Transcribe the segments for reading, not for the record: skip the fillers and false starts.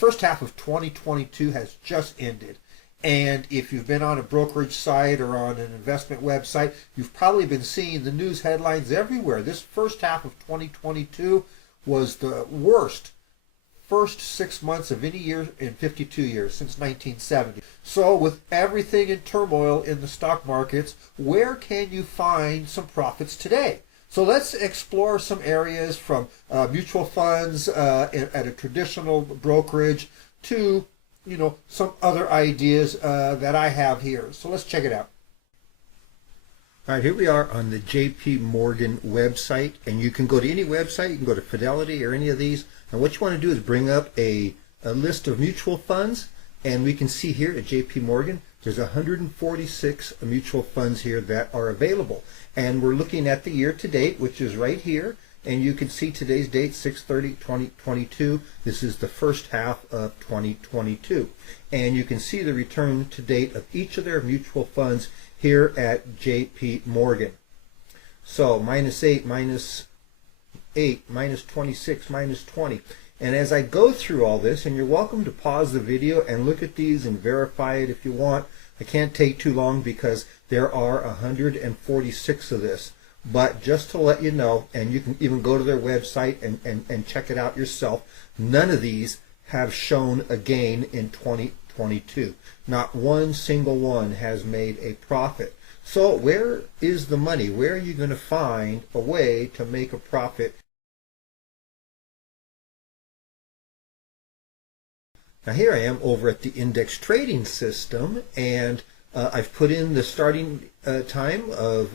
first half of 2022 has just ended. And if you've been on a brokerage site or on an investment website, you've probably been seeing the news headlines everywhere. This first half of 2022 was the worst first 6 months of any year in 52 years, since 1970. So with everything in turmoil in the stock markets, where can you find some profits today? So let's explore some areas from mutual funds at a traditional brokerage to, some other ideas that I have here. So let's check it out. All right, here we are on the JP Morgan website, and you can go to any website. You can go to Fidelity or any of these. And what you want to do is bring up a list of mutual funds, and we can see here at JP Morgan, there's 146 mutual funds here that are available. And we're looking at the year to date, which is right here. And you can see today's date, 6/30/2022. This is the first half of 2022. And you can see the return to date of each of their mutual funds here at JP Morgan. So -8, -8, -26, -20. And as I go through all this, and you're welcome to pause the video and look at these and verify it if you want. I can't take too long because there are 146 of this. But just to let you know, and you can even go to their website and check it out yourself, none of these have shown a gain in 2022. Not one single one has made a profit. So where is the money? Where are you going to find a way to make a profit? Now here I am over at the index trading system, and I've put in the starting time of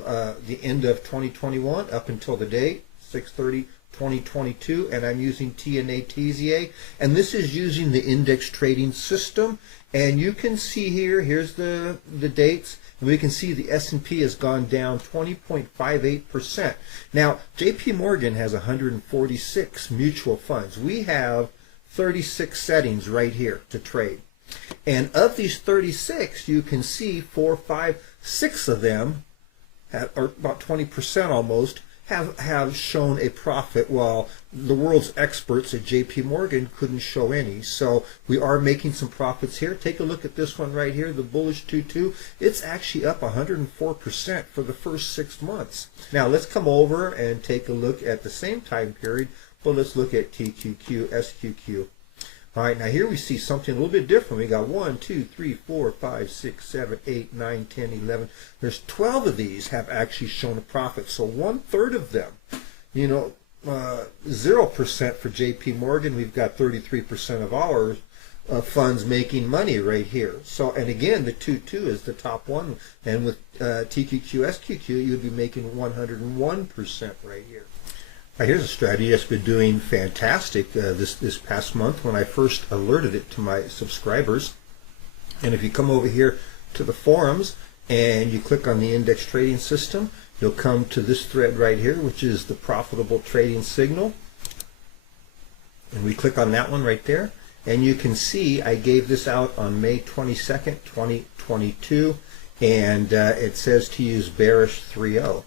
the end of 2021 up until the date, 6/30/2022, and I'm using TNA TZA, and this is using the index trading system. And you can see here's the dates, and we can see the S&P has gone down 20.58%. Now, JP Morgan has 146 mutual funds. We have 36 settings right here to trade. And of these 36, you can see 4, 5, 6 of them, or about 20% almost, have shown a profit, while the world's experts at JP Morgan couldn't show any. So we are making some profits here. Take a look at this one right here, the bullish 2-2. It's actually up 104% for the first 6 months. Now let's come over and take a look at the same time period, but let's look at TQQ, SQQ. All right, now here we see something a little bit different. We got 1, 2, 3, 4, 5, 6, 7, 8, 9, 10, 11. There's 12 of these have actually shown a profit. So 1/3 of them, 0% for JP Morgan. We've got 33% of our funds making money right here. So, and again, the 2-2 is the top one. And with TQQ, SQQ, you'd be making 101% right here. Here's a strategy that's been doing fantastic this past month when I first alerted it to my subscribers. And if you come over here to the forums and you click on the index trading system, you'll come to this thread right here, which is the profitable trading signal. And we click on that one right there. And you can see I gave this out on May 22nd, 2022. And it says to use bearish 3.0.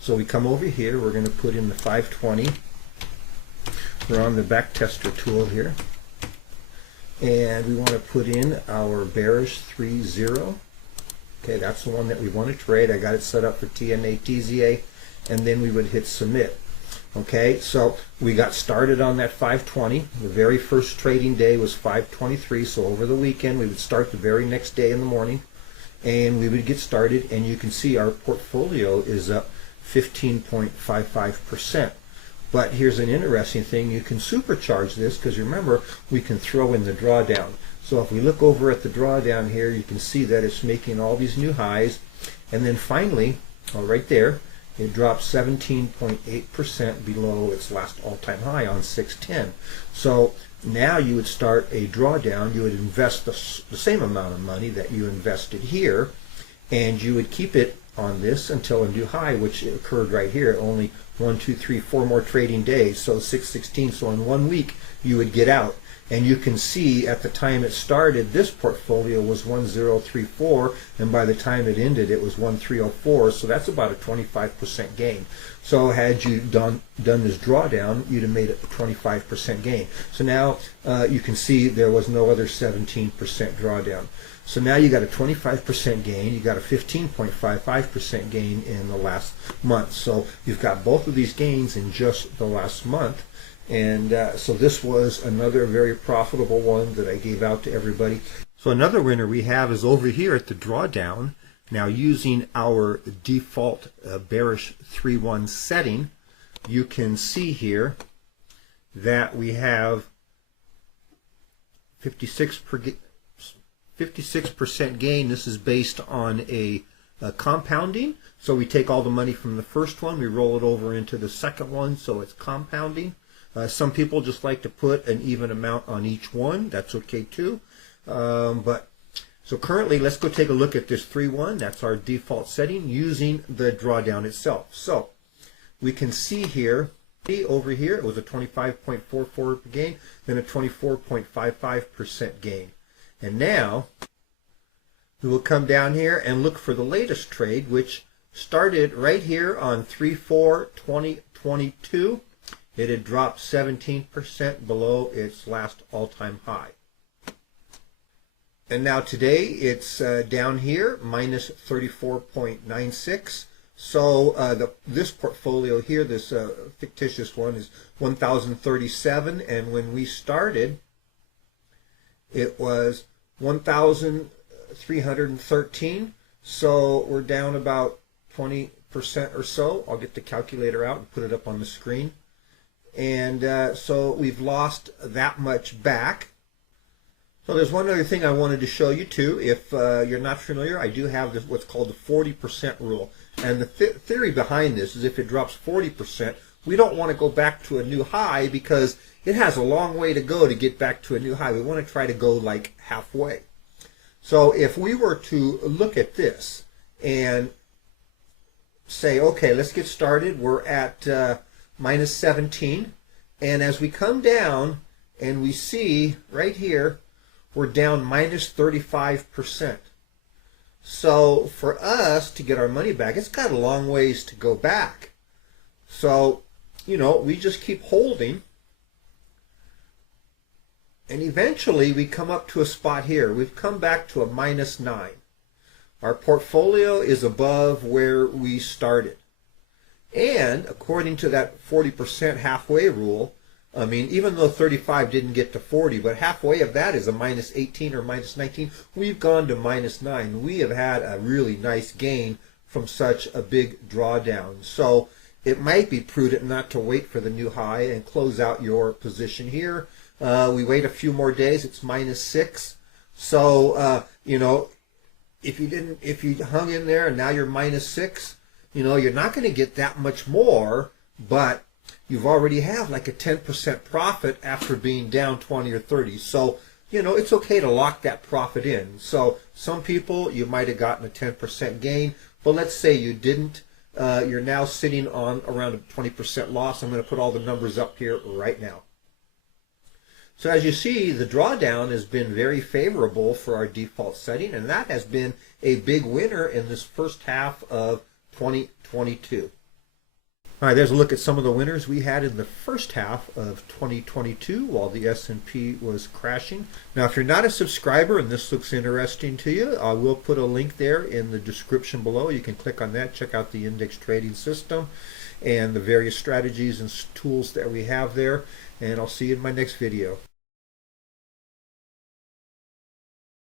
So we come over here, we're going to put in the 520. We're on the back tester tool here. And we want to put in our bearish 3.0. Okay, that's the one that we want to trade. I got it set up for TNA TZA. And then we would hit submit. Okay, so we got started on that 520. The very first trading day was 523. So over the weekend, we would start the very next day in the morning. And we would get started. And you can see our portfolio is up 15.55%. But here's an interesting thing. You can supercharge this because remember, we can throw in the drawdown. So if we look over at the drawdown here, you can see that it's making all these new highs. And then finally, right there, it drops 17.8% below its last all-time high on 610. So now you would start a drawdown. You would invest the same amount of money that you invested here, and you would keep it on this until a new high, which occurred right here. Only 1, 2, 3, 4 more trading days, so 616. So in 1 week you would get out. And you can see at the time it started, this portfolio was 1034, and by the time it ended, it was 1304. So that's about a 25% gain. So had you done this drawdown, you'd have made a 25% gain. So now you can see there was no other 17% drawdown. So now you got a 25% gain, you got a 15.55% gain in the last month. So you've got both of these gains in just the last month. And so this was another very profitable one that I gave out to everybody. So another winner we have is over here at the drawdown. Now using our default bearish 3-1 setting, you can see here that we have 56% gain. This is based on a compounding. So we take all the money from the first one, we roll it over into the second one, so it's compounding. Some people just like to put an even amount on each one. That's okay too. So currently, let's go take a look at this 3-1. That's our default setting using the drawdown itself. So we can see here, over here, it was a 25.44 gain, then a 24.55% gain. And now we will come down here and look for the latest trade, which started right here on 3/4/2022. It had dropped 17% below its last all-time high. And now today it's down here, minus 34.96. So this portfolio here, this fictitious one, is 1,037. And when we started, it was 1,313. So we're down about 20% or so. I'll get the calculator out and put it up on the screen. And so we've lost that much back. So there's one other thing I wanted to show you too. If you're not familiar, I do have this, what's called the 40% rule. And the theory behind this is if it drops 40%, we don't want to go back to a new high because it has a long way to go to get back to a new high. We want to try to go like halfway. So if we were to look at this and say, okay, let's get started. We're at minus 17, and as we come down and we see right here we're down minus 35%. So for us to get our money back, it's got a long ways to go back. So we just keep holding, and eventually we come up to a spot here. We've come back to a minus 9. Our portfolio is above where we started. And according to that 40% halfway rule, I mean, even though 35 didn't get to 40, but halfway of that is a minus 18 or minus 19, we've gone to minus 9. We have had a really nice gain from such a big drawdown. So it might be prudent not to wait for the new high and close out your position here. We wait a few more days, it's minus 6. So, if you hung in there and now you're minus 6, you're not going to get that much more, but you've already have like a 10% profit after being down 20 or 30. So, it's okay to lock that profit in. So some people, you might have gotten a 10% gain, but let's say you didn't. You're now sitting on around a 20% loss. I'm going to put all the numbers up here right now. So as you see, the drawdown has been very favorable for our default setting, and that has been a big winner in this first half of 2022. All right, there's a look at some of the winners we had in the first half of 2022 while the S&P was crashing. Now, if you're not a subscriber and this looks interesting to you, I will put a link there in the description below. You can click on that, check out the index trading system and the various strategies and tools that we have there, and I'll see you in my next video.